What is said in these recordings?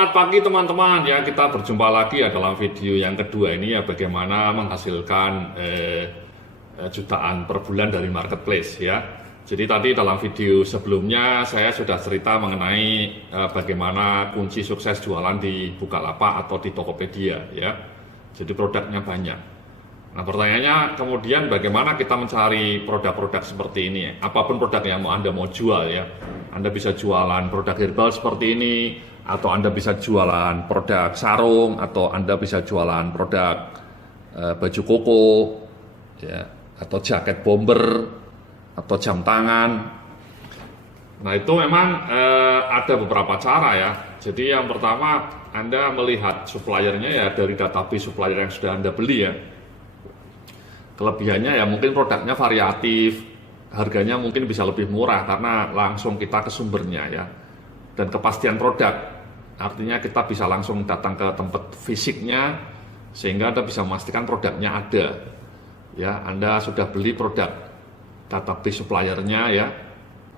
Selamat pagi teman-teman ya, kita berjumpa lagi ya dalam video yang kedua ini ya, bagaimana menghasilkan jutaan per bulan dari marketplace ya. Jadi tadi dalam video sebelumnya saya sudah cerita mengenai bagaimana kunci sukses jualan di Bukalapak atau di Tokopedia ya. Jadi produknya banyak. Nah pertanyaannya kemudian bagaimana kita mencari produk-produk seperti ini ya? Apapun produk yang Anda mau jual ya. Anda bisa jualan produk herbal seperti ini, atau Anda bisa jualan produk sarung, atau Anda bisa jualan produk baju koko ya, atau jaket bomber, atau jam tangan. Nah itu memang ada beberapa cara ya. Jadi yang pertama, Anda melihat suppliernya ya dari database supplier yang sudah Anda beli ya. Kelebihannya ya mungkin produknya variatif, harganya mungkin bisa lebih murah karena langsung kita ke sumbernya ya. Dan kepastian produk, artinya kita bisa langsung datang ke tempat fisiknya sehingga Anda bisa memastikan produknya ada. Ya, Anda sudah beli produk database suppliernya ya.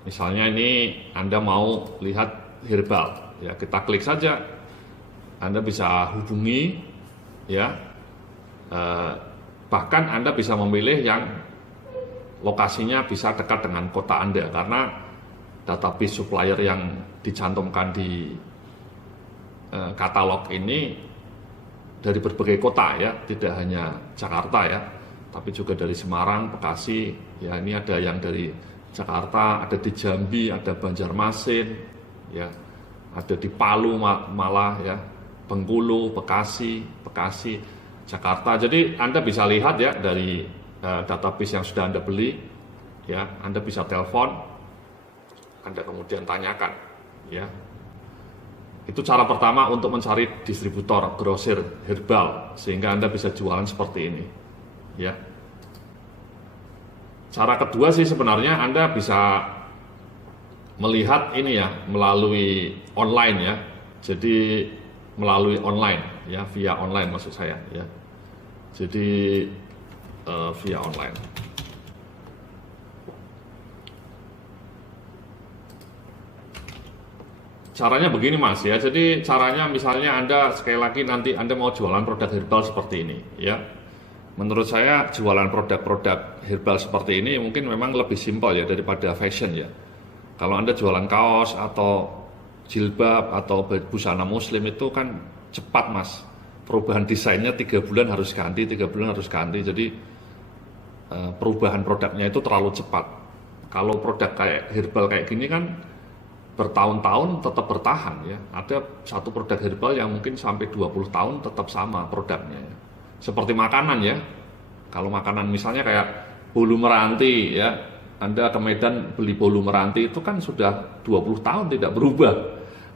Misalnya ini Anda mau lihat herbal, ya kita klik saja. Anda bisa hubungi ya. Bahkan Anda bisa memilih yang lokasinya bisa dekat dengan kota Anda karena database supplier yang dicantumkan di katalog ini dari berbagai kota ya, tidak hanya Jakarta ya, tapi juga dari Semarang, Bekasi, ya ini ada yang dari Jakarta, ada di Jambi, ada Banjarmasin, ya, ada di Palu malah ya, Bengkulu, Bekasi, Jakarta. Jadi Anda bisa lihat ya dari database yang sudah Anda beli, ya, Anda bisa telepon, Anda kemudian tanyakan, ya. Itu cara pertama untuk mencari distributor grosir herbal sehingga Anda bisa jualan seperti ini, ya. Cara kedua sih sebenarnya Anda bisa melihat ini ya melalui online ya. Jadi melalui online ya, via online maksud saya ya. Jadi via online. Caranya begini Mas ya. Jadi caranya misalnya Anda sekali lagi nanti Anda mau jualan produk herbal seperti ini ya. Menurut saya jualan produk-produk herbal seperti ini mungkin memang lebih simpel ya daripada fashion ya. Kalau Anda jualan kaos atau jilbab atau busana muslim itu kan cepat Mas. Perubahan desainnya 3 bulan harus ganti, 3 bulan harus ganti. Jadi perubahan produknya itu terlalu cepat. Kalau produk kayak herbal kayak gini kan bertahun-tahun tetap bertahan ya. Ada satu produk herbal yang mungkin sampai 20 tahun tetap sama produknya ya. Seperti makanan ya. Kalau makanan misalnya kayak bolu meranti ya. Anda ke Medan beli bolu meranti itu kan sudah 20 tahun tidak berubah.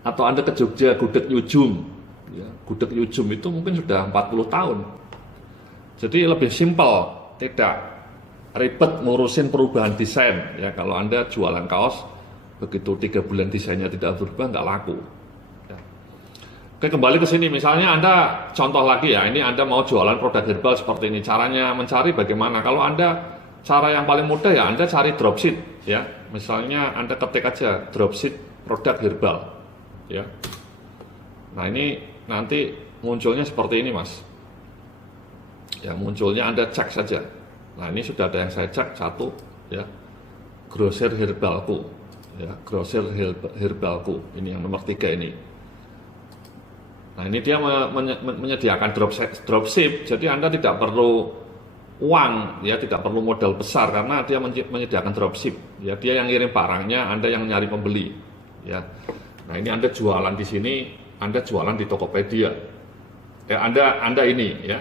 Atau Anda ke Jogja gudeg Yujum ya. Gudeg Yujum itu mungkin sudah 40 tahun. Jadi lebih simpel, tidak ribet ngurusin perubahan desain ya. Kalau Anda jualan kaos begitu 3 bulan desainnya tidak berubah nggak laku ya. Oke, kembali ke sini misalnya Anda contoh lagi ya, ini Anda mau jualan produk herbal seperti ini. Caranya mencari bagaimana? Kalau Anda cara yang paling mudah ya Anda cari dropship ya. Misalnya Anda ketik aja dropship produk herbal ya. Nah ini nanti munculnya seperti ini Mas ya, munculnya Anda cek saja. Nah ini sudah ada yang saya cek satu ya, grosir herbalku ya, grosir herbalku ini yang nomor 3 ini. Nah ini dia menyediakan dropship, jadi Anda tidak perlu uang ya, tidak perlu modal besar karena dia menyediakan dropship ya, dia yang ngirim barangnya, Anda yang nyari pembeli ya. Nah ini Anda jualan di sini, Anda jualan di Tokopedia ya, Anda ini ya,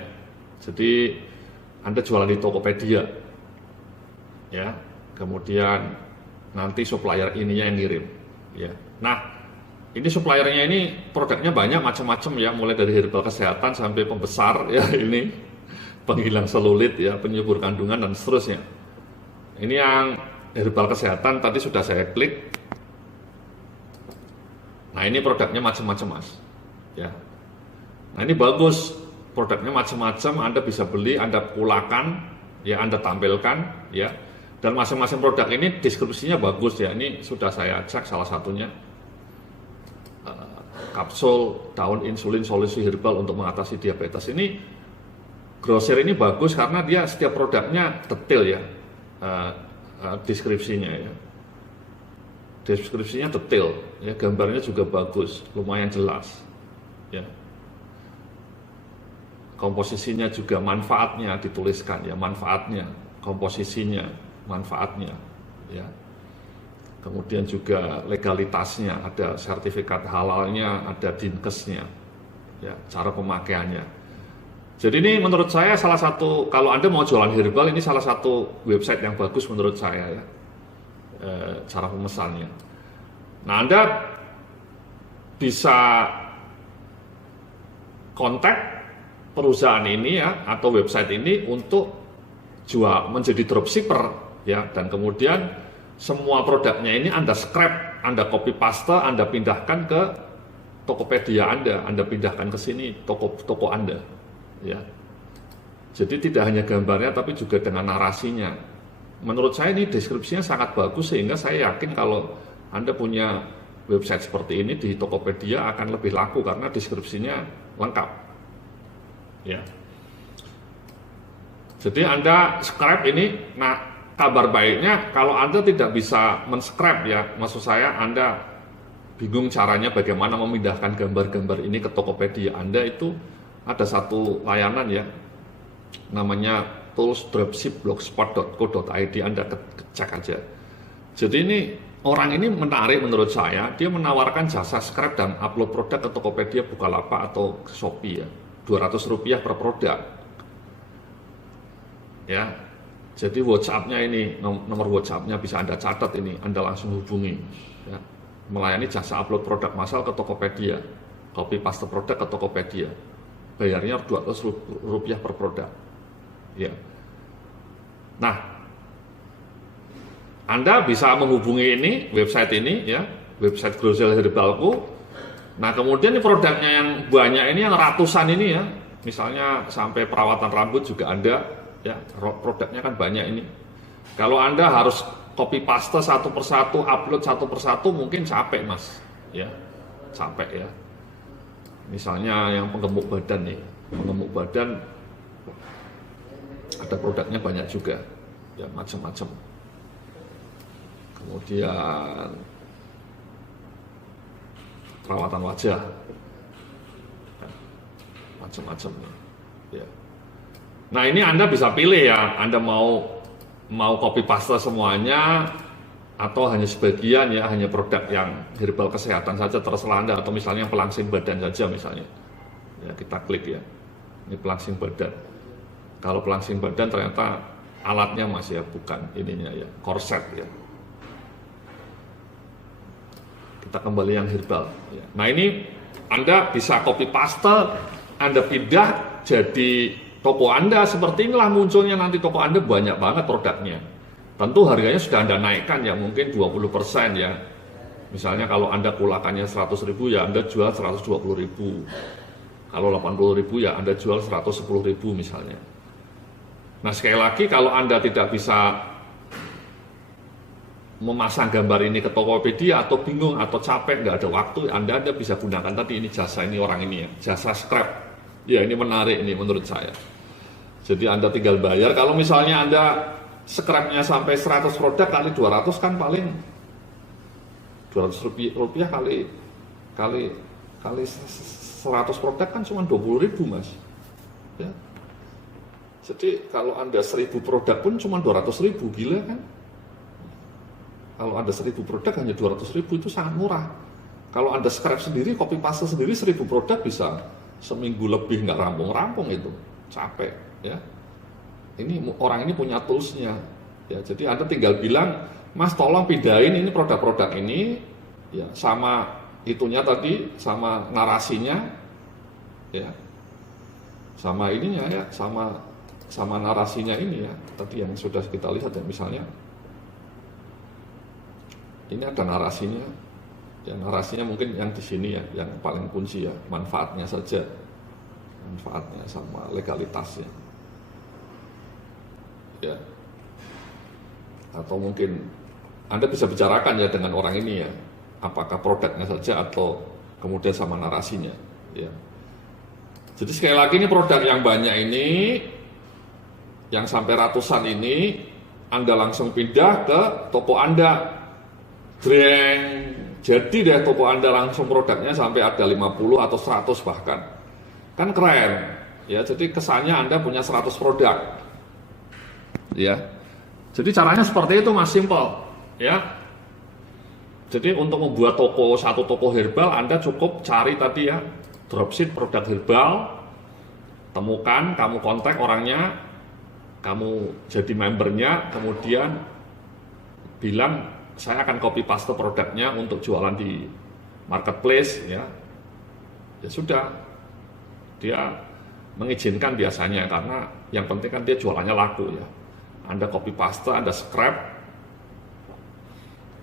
jadi Anda jualan di Tokopedia ya, kemudian nanti supplier ininya yang ngirim ya. Nah ini suppliernya ini produknya banyak macam-macam ya, mulai dari herbal kesehatan sampai pembesar ya, ini penghilang selulit ya, penyubur kandungan dan seterusnya. Ini yang herbal kesehatan tadi sudah saya klik. Nah ini produknya macam-macam Mas ya. Nah ini bagus, produknya macam-macam, Anda bisa beli, Anda pulakan ya, Anda tampilkan ya. Dan masing-masing produk ini deskripsinya bagus ya. Ini sudah saya cek salah satunya. kapsul daun insulin solusi herbal untuk mengatasi diabetes. Ini grosir ini bagus karena dia setiap produknya detail ya, deskripsinya ya. Deskripsinya detail, ya, gambarnya juga bagus, lumayan jelas, ya. Komposisinya juga manfaatnya dituliskan ya, manfaatnya, komposisinya, manfaatnya, ya. Kemudian juga legalitasnya, ada sertifikat halalnya, ada dinkesnya, ya, cara pemakaiannya. Jadi ini menurut saya salah satu, kalau Anda mau jualan herbal, ini salah satu website yang bagus menurut saya ya. Cara pemesannya. Nah, Anda bisa kontak perusahaan ini ya, atau website ini untuk jual menjadi dropshipper ya, dan kemudian semua produknya ini Anda scrap, Anda copy paste, Anda pindahkan ke Tokopedia Anda pindahkan ke sini toko Anda ya. Jadi tidak hanya gambarnya tapi juga dengan narasinya. Menurut saya ini deskripsinya sangat bagus, sehingga saya yakin kalau Anda punya website seperti ini di Tokopedia akan lebih laku karena deskripsinya lengkap. Ya. Jadi Anda scrap ini, nah kabar baiknya kalau Anda tidak bisa men-scrap ya, maksud saya Anda bingung caranya bagaimana memindahkan gambar-gambar ini ke Tokopedia Anda, itu ada satu layanan ya, namanya tools.dropship.blogspot.co.id, Anda cek aja. Jadi ini orang ini menarik menurut saya, dia menawarkan jasa scrap dan upload produk ke Tokopedia, Bukalapak atau Shopee ya, Rp200 per produk. Ya, jadi WhatsApp-nya ini, nomor WhatsApp-nya bisa Anda catat ini, Anda langsung hubungi. Ya, melayani jasa upload produk massal ke Tokopedia, copy paste produk ke Tokopedia, bayarnya Rp200 per produk. Ya. Nah, Anda bisa menghubungi ini, website ini ya, website Grosel Herbalku. Nah, kemudian ini produknya yang banyak ini, yang ratusan ini ya, misalnya sampai perawatan rambut juga ada ya, produknya kan banyak ini. Kalau Anda harus copy paste satu persatu, upload satu persatu, mungkin capek Mas ya, capek ya. Misalnya yang penggemuk badan nih, penggemuk badan ada produknya banyak juga ya, macam-macam. Kemudian perawatan wajah ya, macam-macam ya. Nah, ini Anda bisa pilih ya, Anda mau copy paste semuanya atau hanya sebagian ya, hanya produk yang herbal kesehatan saja terserah Anda, atau misalnya pelangsing badan saja misalnya ya, kita klik ya, ini pelangsing badan. Kalau pelangsing badan ternyata alatnya masih ya, bukan ininya ya, korset ya. Kita kembali yang herbal ya. Nah, ini Anda bisa copy paste, Anda pindah jadi toko Anda, seperti inilah munculnya nanti toko Anda, banyak banget produknya. Tentu harganya sudah Anda naikkan ya, mungkin 20% ya. Misalnya kalau Anda kulakannya 100.000 ya, Anda jual 120.000. Kalau 80.000 ya, Anda jual 110.000 misalnya. Nah, sekali lagi kalau Anda tidak bisa memasang gambar ini ke Tokopedia atau bingung atau capek, nggak ada waktu, Anda bisa gunakan tadi ini, jasa ini orang ini ya, jasa scrap. Ya, ini menarik ini menurut saya. Jadi Anda tinggal bayar. Kalau misalnya Anda scrapnya sampai 100 produk kali 200 kan paling Rp200 kali 100 produk kan cuma 20.000 Mas. Ya. Jadi kalau Anda 1.000 produk pun cuma 200.000, gila kan? Kalau Anda 1.000 produk hanya 200.000, itu sangat murah. Kalau Anda scrap sendiri, copy paste sendiri 1.000 produk bisa seminggu lebih nggak rampung-rampung, itu capek ya. Ini orang ini punya toolsnya ya, jadi Anda tinggal bilang, Mas tolong pindahin ini produk-produk ini ya, sama itunya tadi, sama narasinya ya, sama ininya ya, sama narasinya ini ya, tadi yang sudah kita lihat ya, misalnya ini ada narasinya ya, narasinya mungkin yang di sini ya, yang paling kunci ya, manfaatnya saja, manfaatnya sama legalitasnya ya. Atau mungkin Anda bisa bicarakan ya dengan orang ini ya, apakah produknya saja atau kemudian sama narasinya. Ya. Jadi sekali lagi ini produk yang banyak ini, yang sampai ratusan ini, Anda langsung pindah ke toko Anda. Breng, jadi deh toko Anda langsung produknya sampai ada 50 atau 100 bahkan. Kan keren. Ya, jadi kesannya Anda punya 100 produk. Ya. Jadi caranya seperti itu Mas, simple. Ya. Jadi untuk membuat satu toko herbal Anda cukup cari tadi ya, dropship produk herbal, temukan, kamu kontak orangnya, kamu jadi membernya, kemudian bilang saya akan copy paste produknya untuk jualan di marketplace ya. Ya sudah, dia mengizinkan biasanya karena yang penting kan dia jualannya laku ya. Anda copy paste, Anda scrap,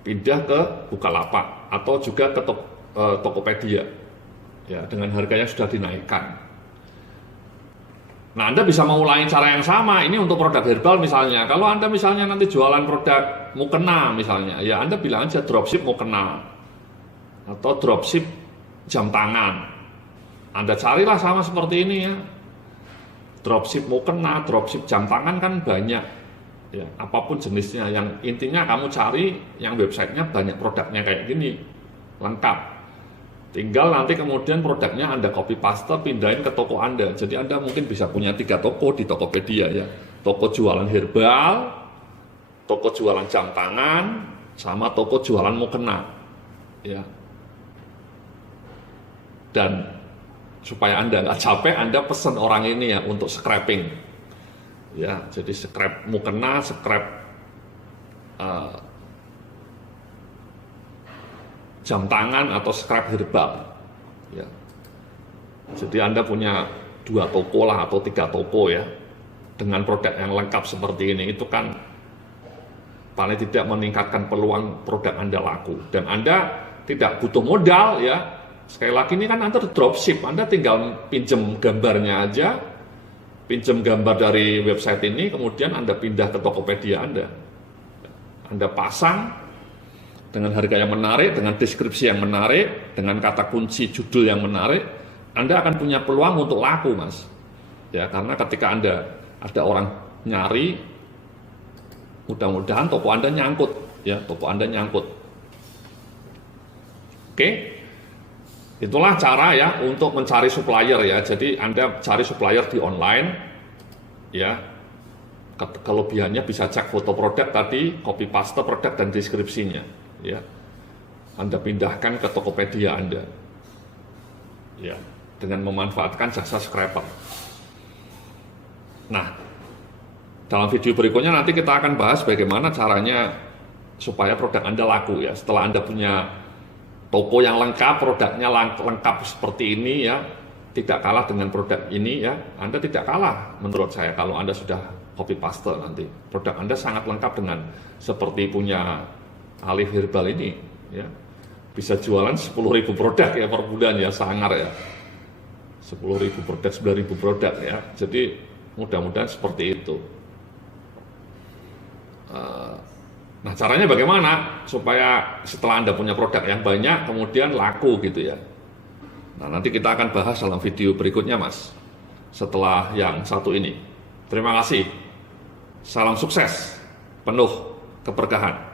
pindah ke Bukalapak atau juga ke Tokopedia ya, dengan harganya sudah dinaikkan. Nah, Anda bisa mengulangi cara yang sama ini untuk produk herbal misalnya. Kalau Anda misalnya nanti jualan produk mukena misalnya, ya Anda bilang aja dropship mukena atau dropship jam tangan. Anda carilah sama seperti ini ya. Dropship mukena, dropship jam tangan kan banyak. Ya, apapun jenisnya, yang intinya kamu cari yang websitenya banyak produknya kayak gini, lengkap. Tinggal nanti kemudian produknya Anda copy paste, pindahin ke toko Anda. Jadi Anda mungkin bisa punya 3 toko di Tokopedia ya. Toko jualan herbal, toko jualan jam tangan, sama toko jualan mukena. Ya. Dan supaya Anda nggak capek, Anda pesen orang ini ya untuk scrapping. Ya, jadi scrap mukena, scrap jam tangan atau scrap herbal ya. Jadi Anda punya 2 toko lah atau 3 toko ya dengan produk yang lengkap seperti ini, itu kan paling tidak meningkatkan peluang produk Anda laku dan Anda tidak butuh modal ya. Sekali lagi ini kan Anda dropship, Anda tinggal pinjam gambarnya aja, pinjam gambar dari website ini, kemudian Anda pindah ke Tokopedia Anda pasang dengan harga yang menarik, dengan deskripsi yang menarik, dengan kata kunci judul yang menarik, Anda akan punya peluang untuk laku, Mas. Ya, karena ketika Anda ada orang nyari, mudah-mudahan toko Anda nyangkut, ya, toko Anda nyangkut. Oke, itulah cara ya untuk mencari supplier ya. Jadi Anda cari supplier di online, ya. Kelebihannya bisa cek foto produk tadi, copy paste produk dan deskripsinya. Ya, Anda pindahkan ke Tokopedia Anda, ya, dengan memanfaatkan jasa scraper. Nah, dalam video berikutnya nanti kita akan bahas bagaimana caranya supaya produk Anda laku ya. Setelah Anda punya toko yang lengkap, produknya lengkap seperti ini ya, tidak kalah dengan produk ini ya, Anda tidak kalah menurut saya kalau Anda sudah copy paste nanti. Produk Anda sangat lengkap dengan seperti punya Alif Herbal ini ya, bisa jualan 10.000 produk ya per bulan ya, sangar ya, 10.000 produk, 9.000 produk ya. Jadi mudah-mudahan seperti itu. Nah, caranya bagaimana supaya setelah Anda punya produk yang banyak kemudian laku gitu ya. Nah, nanti kita akan bahas dalam video berikutnya Mas, setelah yang satu ini. Terima kasih, salam sukses, penuh keberkahan.